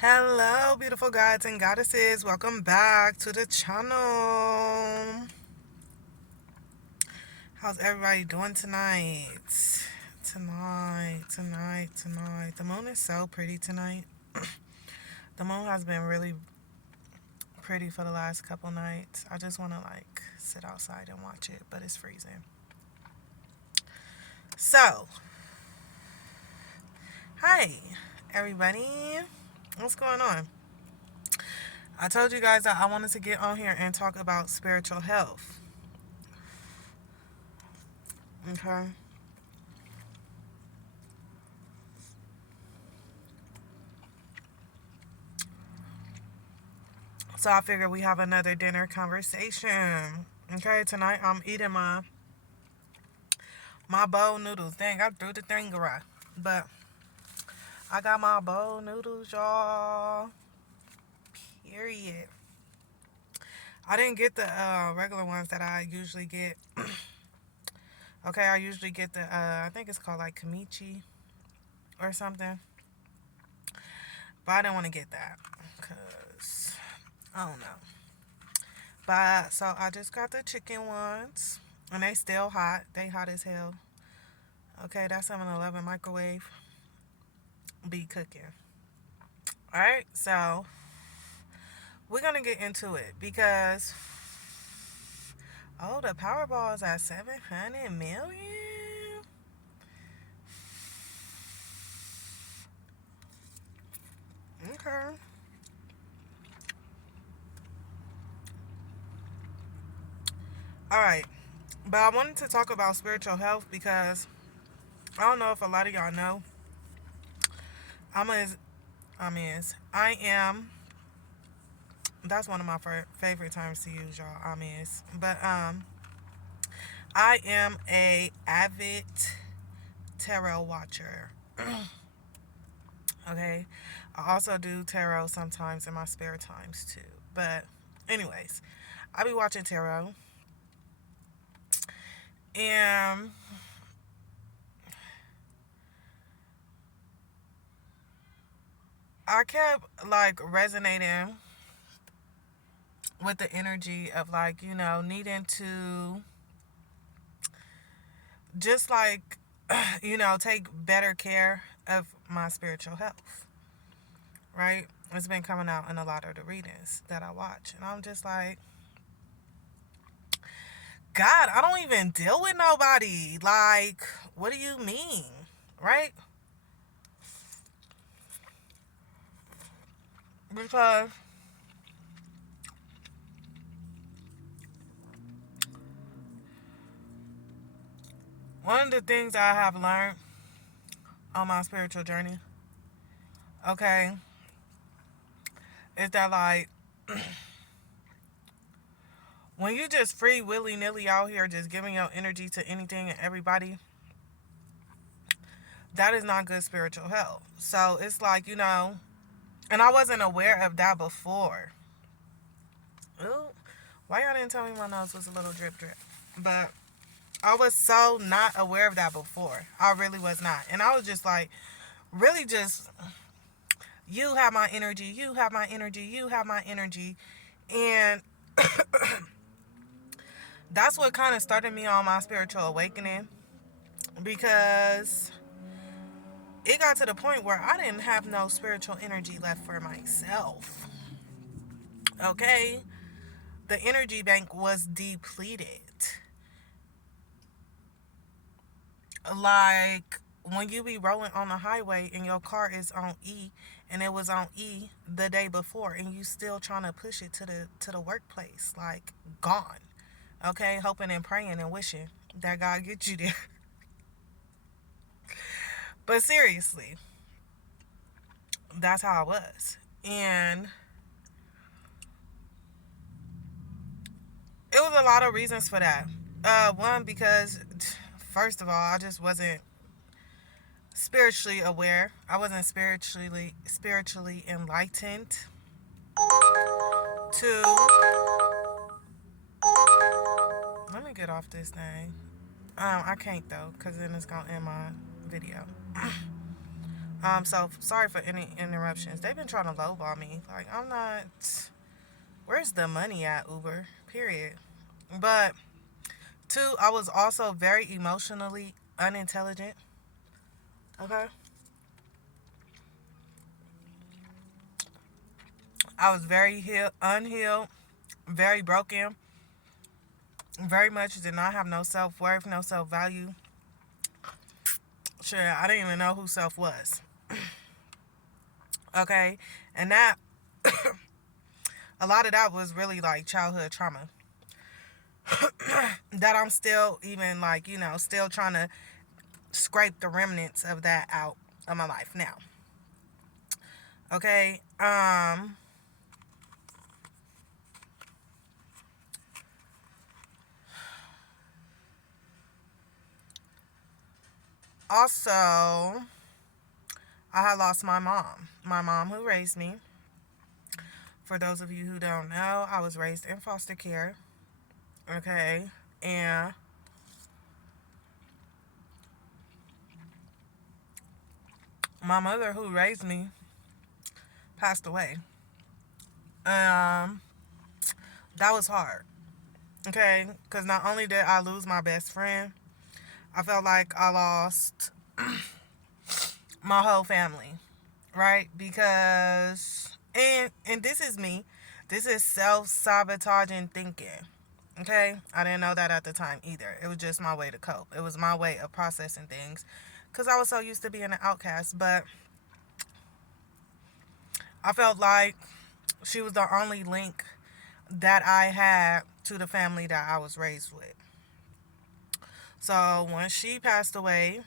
Hello, beautiful gods and goddesses. Welcome back to the channel. How's everybody doing tonight? Tonight. The moon is so pretty tonight. The moon has been really pretty for the last couple nights. I just want to sit outside and watch it, but it's freezing. So, hi, everybody. What's going on? I told you guys that I wanted to get on here and talk about spiritual health. Okay. So I figured we have another dinner conversation. Okay, tonight I'm eating my bowl noodles. Dang, I threw the thing around. But I got my bowl noodles, y'all. Period. I didn't get the regular ones that I usually get. Okay, I usually get the I think it's called like kimchi or something. But I didn't want to get that because I don't know. But so I just got the chicken ones. And they still hot. They hot as hell. Okay, that's 7-Eleven microwave. Be cooking. Alright, so we're gonna get into it because the Powerball is at 700 million. Okay. Alright. But I wanted to talk about spiritual health because I don't know if a lot of y'all know. I am that's one of my favorite terms to use, y'all. But I am a avid tarot watcher. Okay. I also do tarot sometimes in my spare times too. But anyways, I be watching tarot and I kept resonating with the energy of needing to just take better care of my spiritual health. Right? It's been coming out in a lot of the readings that I watch. And I'm just like, God, I don't even deal with nobody. Like, what do you mean? Right? Because one of the things I have learned on my spiritual journey, okay, is that when you just free willy nilly out here just giving your energy to anything and everybody, that is not good spiritual health. So it's and I wasn't aware of that before. Ooh, why y'all didn't tell me my nose was a little drip drip? But I was so not aware of that before. I really was not. And I was just really just, you have my energy, you have my energy, you have my energy. And that's what kind of started me on my spiritual awakening, because it got to the point where I didn't have no spiritual energy left for myself. Okay? The energy bank was depleted. Like when you be rolling on the highway and your car is on E and it was on E the day before and you still trying to push it to the workplace, gone. Okay? Hoping and praying and wishing that God get you there. But seriously, that's how I was. And it was a lot of reasons for that. One, because first of all, I just wasn't spiritually aware. I wasn't spiritually enlightened. Two, let me get off this thing. I can't though, because then it's gonna end my video. So sorry for any interruptions. They've been trying to lowball me. Like, I'm not. Where's the money at, Uber? Period. But two, I was also very emotionally unintelligent. Okay. I was very unhealed, very broken, very much did not have no self worth, no self value. Sure, I didn't even know who self was. Okay. And that, a lot of that was really like childhood trauma that I'm still even like, still trying to scrape the remnants of that out of my life now. Okay. Also, I had lost my mom. My mom who raised me. For those of you who don't know, I was raised in foster care. Okay. And my mother who raised me passed away. Um, that was hard. Okay. Because not only did I lose my best friend, I felt like I lost my whole family. Right? Because and this is me. This is self-sabotaging thinking. Okay? I didn't know that at the time either. It was just my way to cope. It was my way of processing things cuz I was so used to being an outcast, but I felt like she was the only link that I had to the family that I was raised with. So, when she passed away,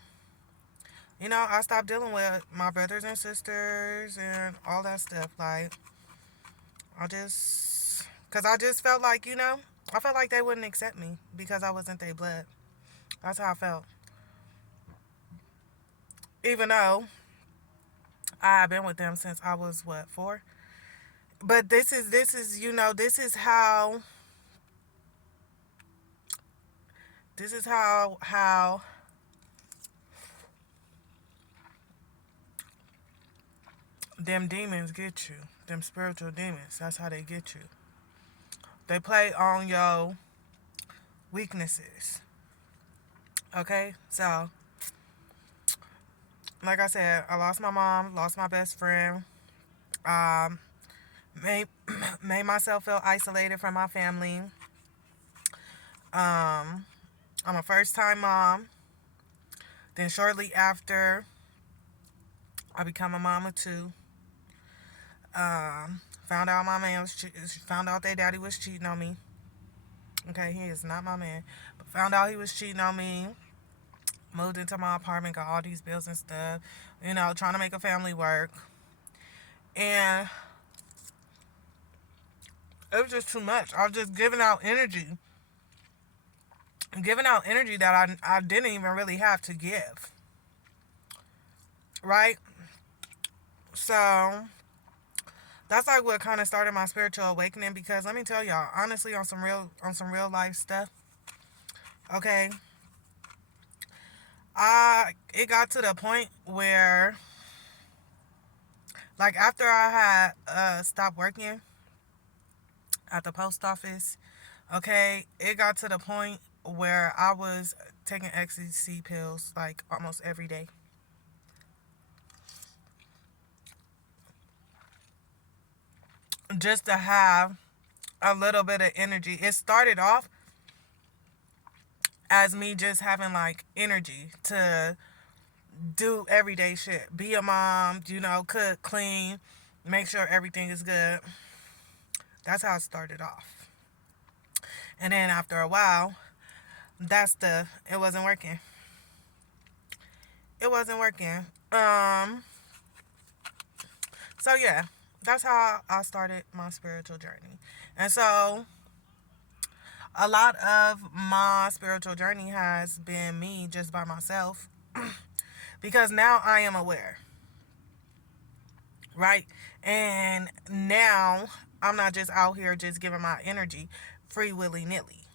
I stopped dealing with my brothers and sisters and all that stuff. Like, cause I just felt like, I felt like they wouldn't accept me because I wasn't their blood. That's how I felt. Even though I had been with them since I was, what, 4? But this is how them demons get you. Them spiritual demons. That's how they get you. They play on your weaknesses. Okay? So, like I said, I lost my mom, lost my best friend, um, made, made myself feel isolated from my family. I'm a first time mom. Then, shortly after, I become a mom of 2. Found out found out their daddy was cheating on me. Okay, he is not my man. But found out he was cheating on me. Moved into my apartment, got all these bills and stuff. Trying to make a family work. And it was just too much. I was just giving out energy. Giving out energy that I didn't even really have to give. Right? So that's like what kind of started my spiritual awakening, because let me tell y'all, honestly, on some real life stuff, okay, it got to the point where, like, after I had stopped working at the post office, okay, it got to the point where I was taking ecstasy pills like almost every day. Just to have a little bit of energy. It started off as me just having like energy to do everyday shit. Be a mom, cook, clean, make sure everything is good. That's how it started off. And then after a while, it wasn't working. It wasn't working. So yeah, that's how I started my spiritual journey. And so a lot of my spiritual journey has been me just by myself, because now I am aware, right? And now I'm not just out here just giving my energy free willy nilly.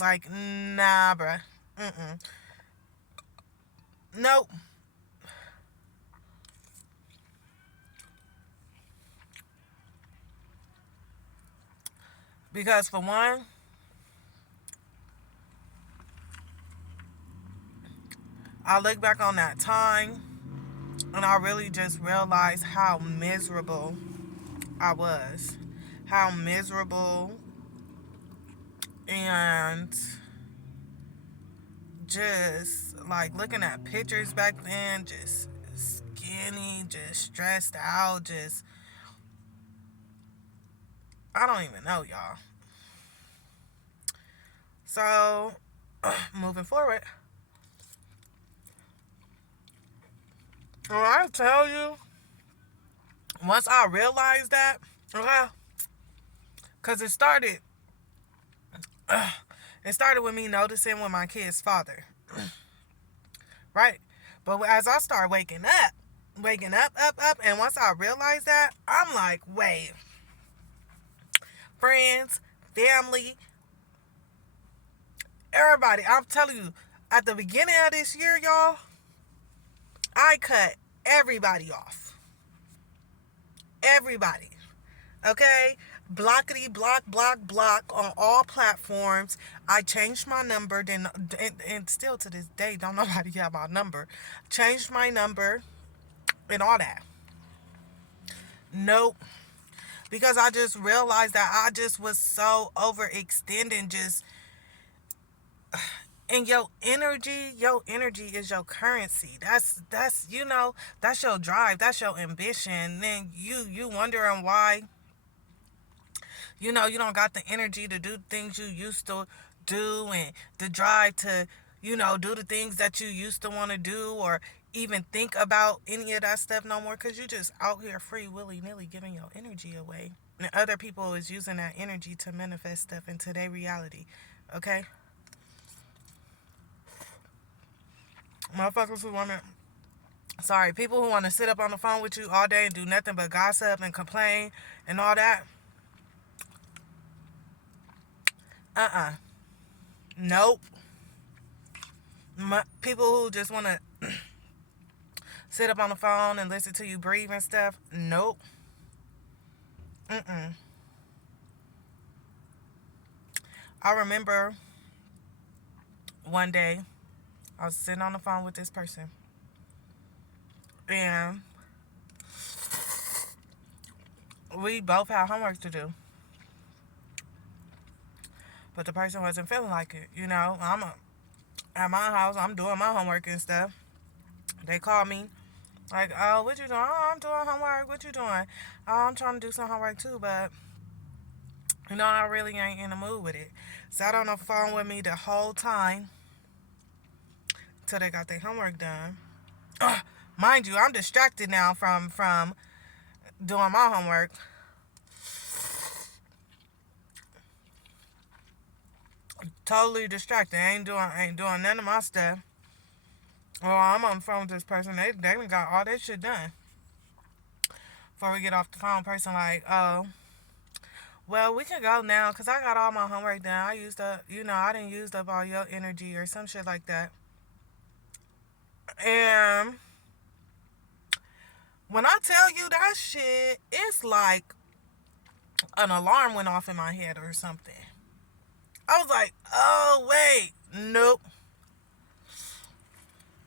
Like, nah, bruh. Mm-mm. Nope. Because for one, I look back on that time and I really just realized how miserable I was. How miserable and just like looking at pictures back then, just skinny, just stressed out, just I don't even know, y'all. So, moving forward, when I tell you, once I realized that, okay, because it started with me noticing with my kid's father, right? But as I start waking up, and once I realized that, I'm like, wait, friends, family, everybody, I'm telling you, at the beginning of this year, y'all, I cut everybody off. Everybody. Okay? Blockity, block on all platforms. I changed my number, then and still to this day, don't nobody have my number. Changed my number and all that. Nope. Because I just realized that I just was so overextending, just and your energy is your currency. That's that's your drive, that's your ambition. Then you wondering why you don't got the energy to do things you used to do, and the drive to do the things that you used to want to do, or even think about any of that stuff no more, because you just out here free willy-nilly giving your energy away, and other people is using that energy to manifest stuff into their reality. Okay, motherfuckers who want to people who want to sit up on the phone with you all day and do nothing but gossip and complain and all that. Nope. People who just want to sit up on the phone and listen to you breathe and stuff. Nope. Mm-mm. I remember one day I was sitting on the phone with this person, and we both had homework to do, but the person wasn't feeling like it. At my house, I'm doing my homework and stuff. They called me like, "Oh, what you doing?" "Oh, I'm doing homework." "What you doing?" "Oh, I'm trying to do some homework too, but I really ain't in the mood with it." Sat on the phone with me the whole time till they got their homework done. Mind you, I'm distracted now from doing my homework. Totally distracted. Ain't doing none of my stuff. Well, I'm on the phone with this person. They even got all that shit done. Before we get off the phone, person like, "Oh, well, we can go now because I got all my homework done. I used up, I didn't use up all your energy," or some shit like that. And when I tell you that shit, it's like an alarm went off in my head or something. I was like, "Oh, wait, nope."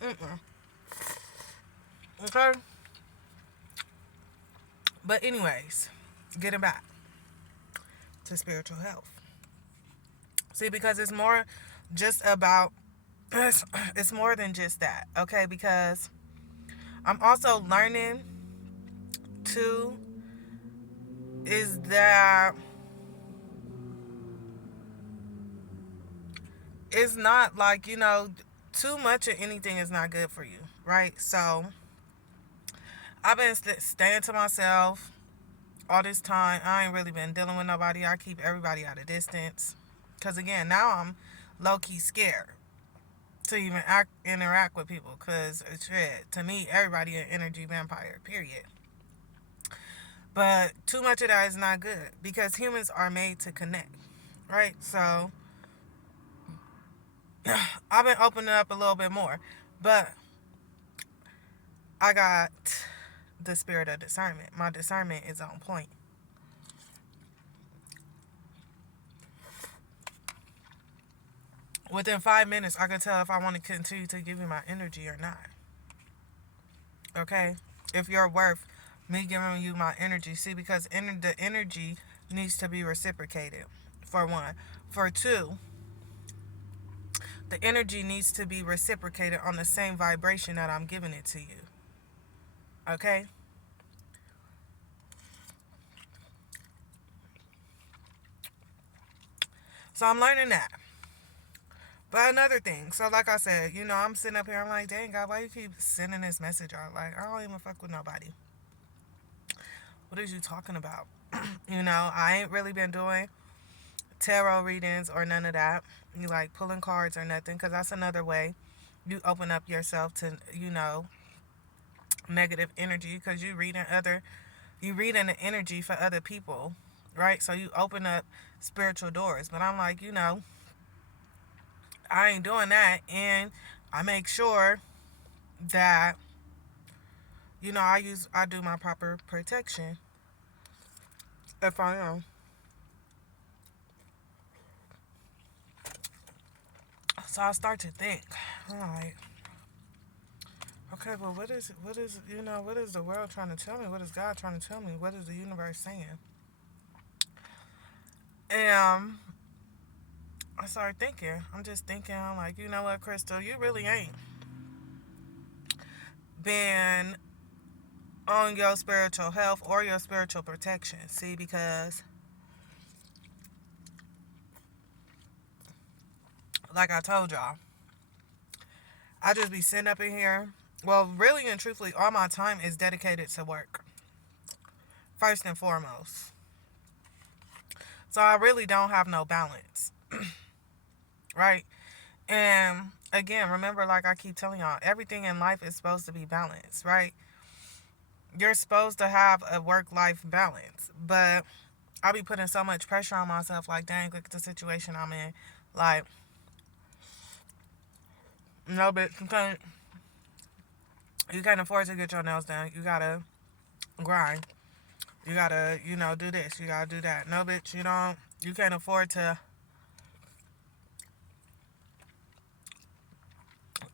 Mm-mm. Okay? But anyways, getting back to spiritual health. See, because it's more just about, it's more than just that, okay? Because I'm also learning too, is that it's not like, too much of anything is not good for you, right? So I've been staying to myself all this time. I ain't really been dealing with nobody. I keep everybody at a distance. Because again, now I'm low-key scared to even interact with people. Because to me, everybody an energy vampire, period. But too much of that is not good. Because humans are made to connect, right? So I've been opening up a little bit more. But I got the spirit of discernment. My discernment is on point. Within 5 minutes, I can tell if I want to continue to give you my energy or not. Okay? If you're worth me giving you my energy. See, because the energy needs to be reciprocated, for one. For two, the energy needs to be reciprocated on the same vibration that I'm giving it to you. Okay? So I'm learning that. But another thing, so like I said, I'm sitting up here, I'm like, dang, God, why you keep sending this message out? Like, I don't even fuck with nobody. What is you talking about? I ain't really been doing tarot readings or none of that. You like pulling cards or nothing, because that's another way you open up yourself to, negative energy, because you reading the energy for other people, right? So you open up spiritual doors. But I'm like, I ain't doing that, and I make sure that I do my proper protection if I am. So I start to think, I'm like, okay, well, what is the world trying to tell me? What is God trying to tell me? What is the universe saying? And I started thinking. I'm just thinking, I'm like, you know what, Crystal, you really ain't been on your spiritual health or your spiritual protection. See, because like I told y'all, I just be sitting up in here. Well, really and truthfully, all my time is dedicated to work, first and foremost. So I really don't have no balance, right? And again, remember, like I keep telling y'all, everything in life is supposed to be balanced, right? You're supposed to have a work-life balance, but I be putting so much pressure on myself, like, dang, look at the situation I'm in. Like, no, bitch, you can't afford to get your nails done. You gotta grind. You gotta, do this. You gotta do that. No, bitch, you can't afford to,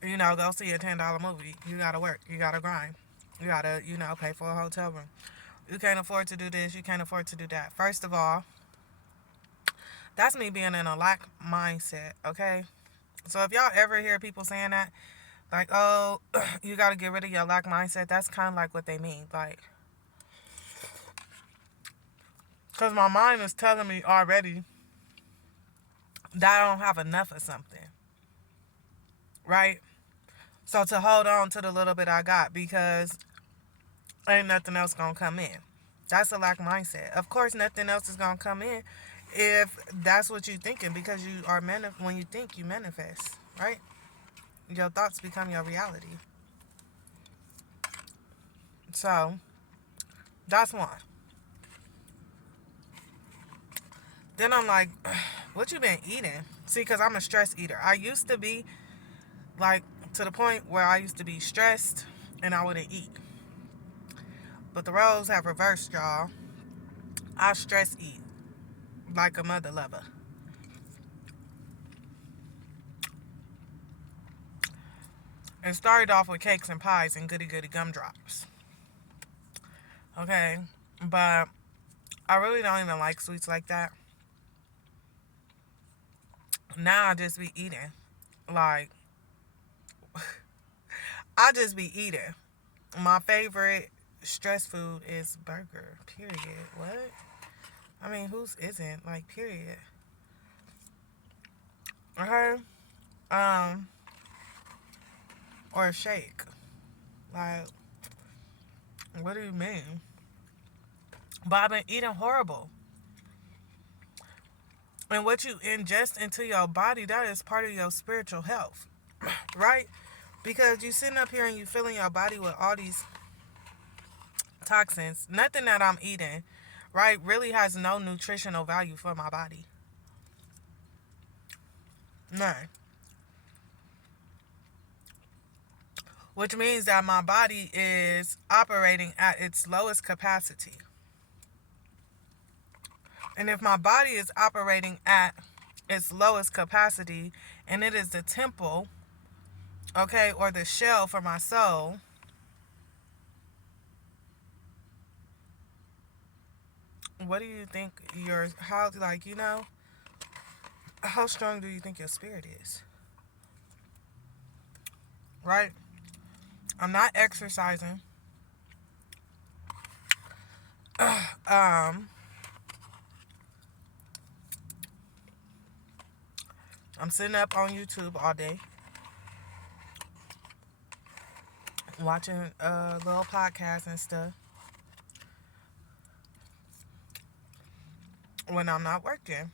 go see a $10 movie. You gotta work. You gotta grind. You gotta, pay for a hotel room. You can't afford to do this. You can't afford to do that. First of all, that's me being in a lack mindset, okay? So if y'all ever hear people saying that, like, oh, you gotta get rid of your lack mindset, that's kind of like what they mean. Like, because my mind is telling me already that I don't have enough of something, right? So to hold on to the little bit I got, because ain't nothing else gonna come in. That's a lack mindset. Of course, nothing else is gonna come in if that's what you're thinking, because you are when you think, you manifest, right? Your thoughts become your reality. So that's one. Then I'm like, what you been eating? See, because I'm a stress eater. I used to be like, to the point where I used to be stressed and I wouldn't eat. But the roles have reversed, y'all. I stress eat like a mother lover. And started off with cakes and pies and goody goody gumdrops. Okay? But I really don't even like sweets like that. Now I just be eating. Like, I just be eating. My favorite stress food is burger. Period. What? I mean, whose isn't? Like, period. Okay? Or a shake. Like, what do you mean? But I've been eating horrible. And what you ingest into your body, that is part of your spiritual health. Right? Because you sitting up here and you filling your body with all these toxins. Nothing that I'm eating, right, really has no nutritional value for my body. None. Which means that my body is operating at its lowest capacity. And if my body is operating at its lowest capacity, and it is the temple, okay, or the shell for my soul. What do you think your, how, like, how strong do you think your spirit is? Right? I'm not exercising. Um, I'm sitting up on YouTube all day watching little podcasts and stuff when I'm not working,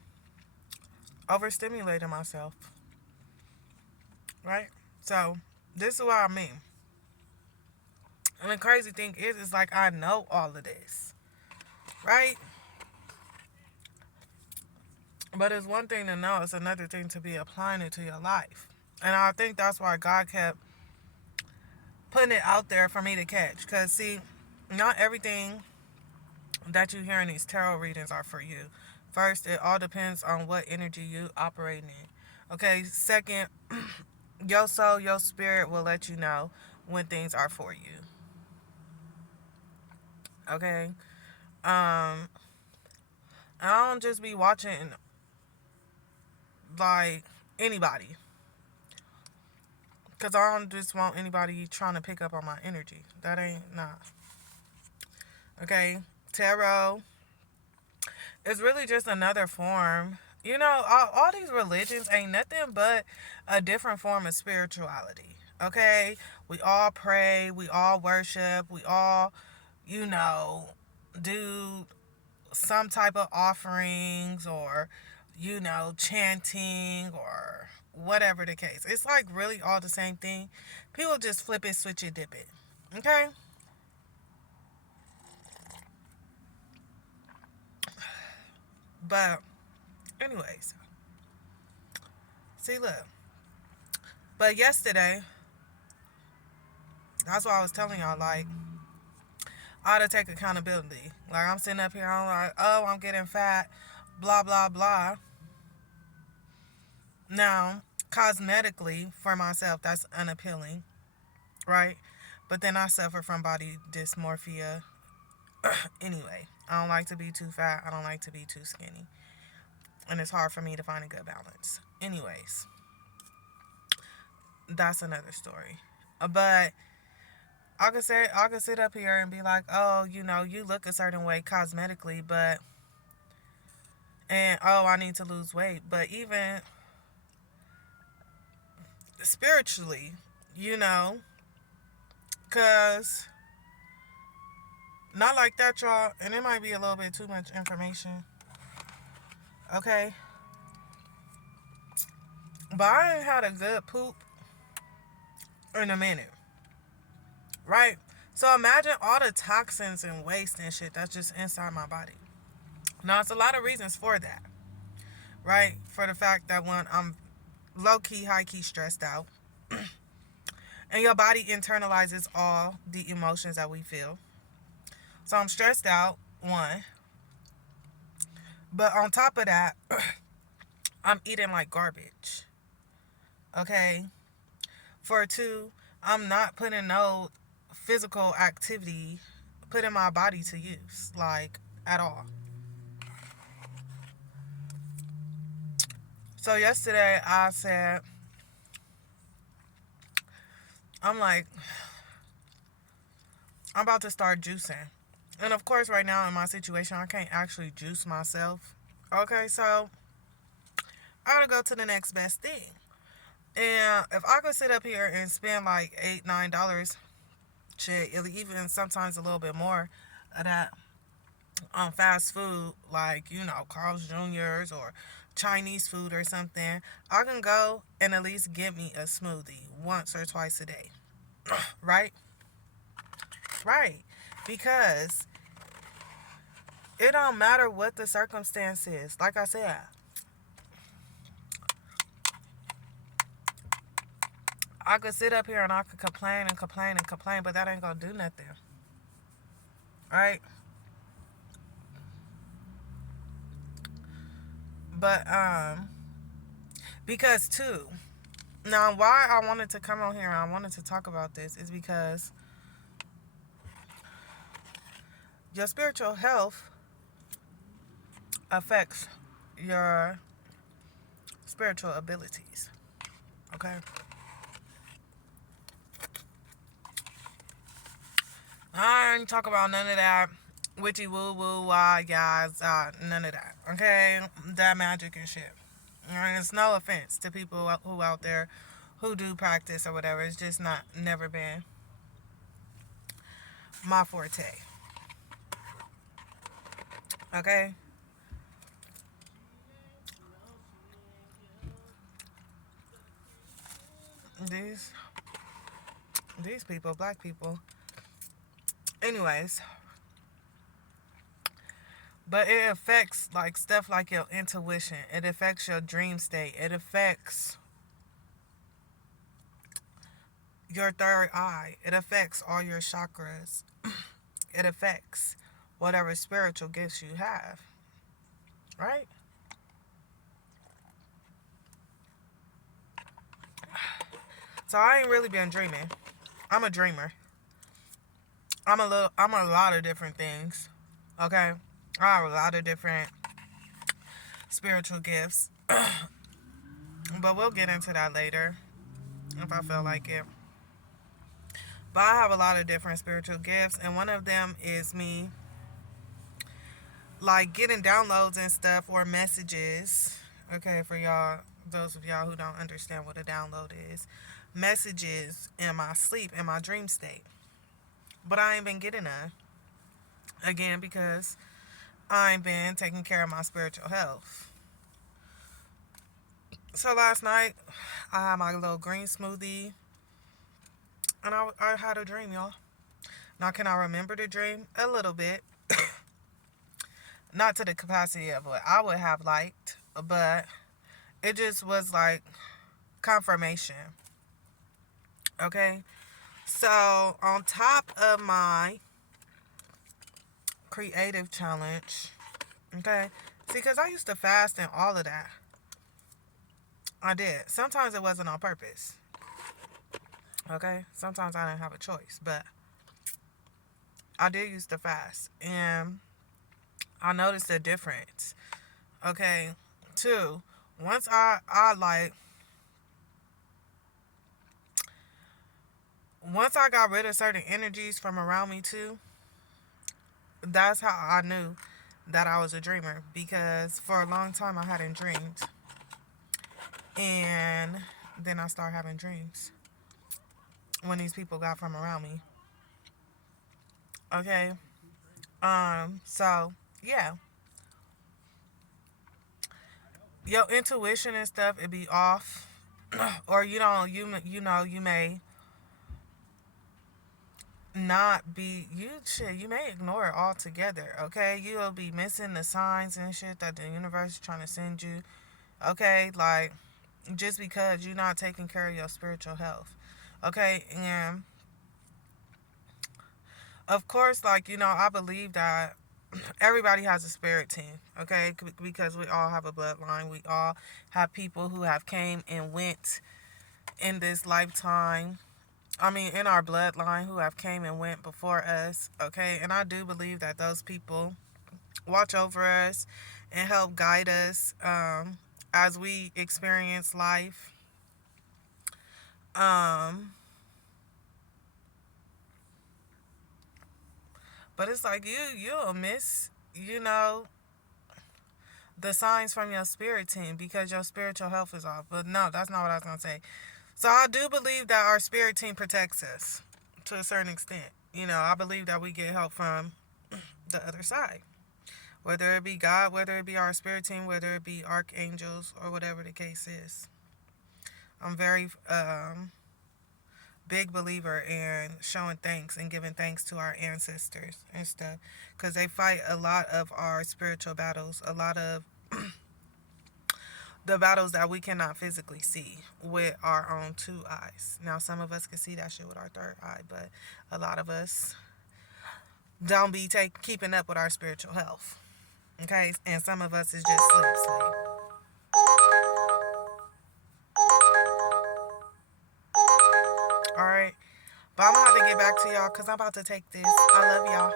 overstimulating myself, right? So this is what I mean. And the crazy thing is like I know all of this, right? But it's one thing to know, it's another thing to be applying it to your life. And I think that's why God kept putting it out there for me to catch. Because, see, not everything that you hear in these tarot readings are for you. First, it all depends on what energy you operating in. Okay, second, your soul, your spirit will let you know when things are for you. Okay? I don't just be watching like anybody. Because I don't just want anybody trying to pick up on my energy. That ain't, nah. Okay? Tarot is really just another form. All these religions ain't nothing but a different form of spirituality. Okay? We all pray. We all worship. We all, do some type of offerings or, chanting or whatever the case. It's like really all the same thing. People just flip it, switch it, dip it. Okay? But, anyways, see, look. But yesterday, that's why I was telling y'all, like, I ought to take accountability. Like, I'm sitting up here, I'm like, oh, I'm getting fat, blah, blah, blah. Now, cosmetically, for myself, that's unappealing, right? But then I suffer from body dysmorphia anyway. I don't like to be too fat. I don't like to be too skinny. And it's hard for me to find a good balance. Anyways, that's another story. But I could sit up here and be like, oh, you look a certain way cosmetically, and oh, I need to lose weight. But even spiritually, because not like that, y'all, and it might be a little bit too much information, okay? But I ain't had a good poop in a minute, right? So imagine all the toxins and waste and shit that's just inside my body. Now, it's a lot of reasons for that, right? For the fact that when I'm low-key, high-key stressed out, and your body internalizes all the emotions that we feel. So I'm stressed out, one. But on top of that, I'm eating like garbage. Okay? For two, I'm not putting no physical activity, putting my body to use, like, at all. So yesterday I said, I'm like, I'm about to start juicing. And of course, right now in my situation, I can't actually juice myself. Okay, so I gotta go to the next best thing. And if I could sit up here and spend like $8, $9, shit, even sometimes a little bit more of that on fast food, like, Carl's Jr.'s or Chinese food or something, I can go and at least get me a smoothie once or twice a day. Right? Right. Because it don't matter what the circumstance is. Like I said, I could sit up here and I could complain and complain and complain, but that ain't gonna do nothing. Right? But Because too, now why I wanted to come on here and I wanted to talk about this is because your spiritual health affects your spiritual abilities. Okay? I ain't talk about none of that witchy woo woo wah yahs, none of that. Okay? That magic and shit. And it's no offense to people who out there who do practice or whatever. It's just not never been my forte. Okay? These these people, black people. Anyways, but it affects like stuff like your intuition. It affects your dream state. It affects your third eye. It affects all your chakras. It affects whatever spiritual gifts you have. Right? So I ain't really been dreaming. I'm a dreamer. I'm a lot of different things. Okay? I have a lot of different spiritual gifts. But we'll get into that later if I feel like it. But I have a lot of different spiritual gifts, and one of them is me like getting downloads and stuff or messages. Okay, for y'all, those of y'all who don't understand what a download is, messages in my sleep, in my dream state. But I ain't been getting none. Again, because I ain't been taking care of my spiritual health. So last night, I had my little green smoothie, and I had a dream, y'all. Now, can I remember the dream? A little bit. Not to the capacity of what I would have liked, but it just was like confirmation. Okay? So, on top of my creative challenge, okay? See, because I used to fast and all of that. I did. Sometimes it wasn't on purpose. Okay? Sometimes I didn't have a choice, but I did used to fast. And I noticed a difference. Okay? Two, once once I got rid of certain energies from around me too, that's how I knew that I was a dreamer, because for a long time I hadn't dreamed, and then I started having dreams when these people got from around me. Okay, so yeah, your intuition and stuff it be off, or you may not be you may ignore it altogether. Okay, you'll be missing the signs and shit that the universe is trying to send you. Okay, like just because you're not taking care of your spiritual health. Okay, and of course, like I believe that everybody has a spirit team. Okay, because we all have a bloodline. We all have people who have came and went in this lifetime. I mean, in our bloodline, who have came and went before us. Okay, and I do believe that those people watch over us and help guide us as we experience life. Um, but it's like you'll miss, the signs from your spirit team because your spiritual health is off. But no, that's not what I was gonna say. So I do believe that our spirit team protects us to a certain extent. I believe that we get help from the other side. Whether it be God, whether it be our spirit team, whether it be archangels, or whatever the case is. I'm very big believer in showing thanks and giving thanks to our ancestors and stuff, because they fight a lot of our spiritual battles, a lot of the battles that we cannot physically see with our own two eyes. Now, some of us can see that shit with our third eye, but a lot of us don't be keeping up with our spiritual health. Okay, and some of us is just sleep. But I'm gonna have to get back to y'all because I'm about to take this. I love y'all.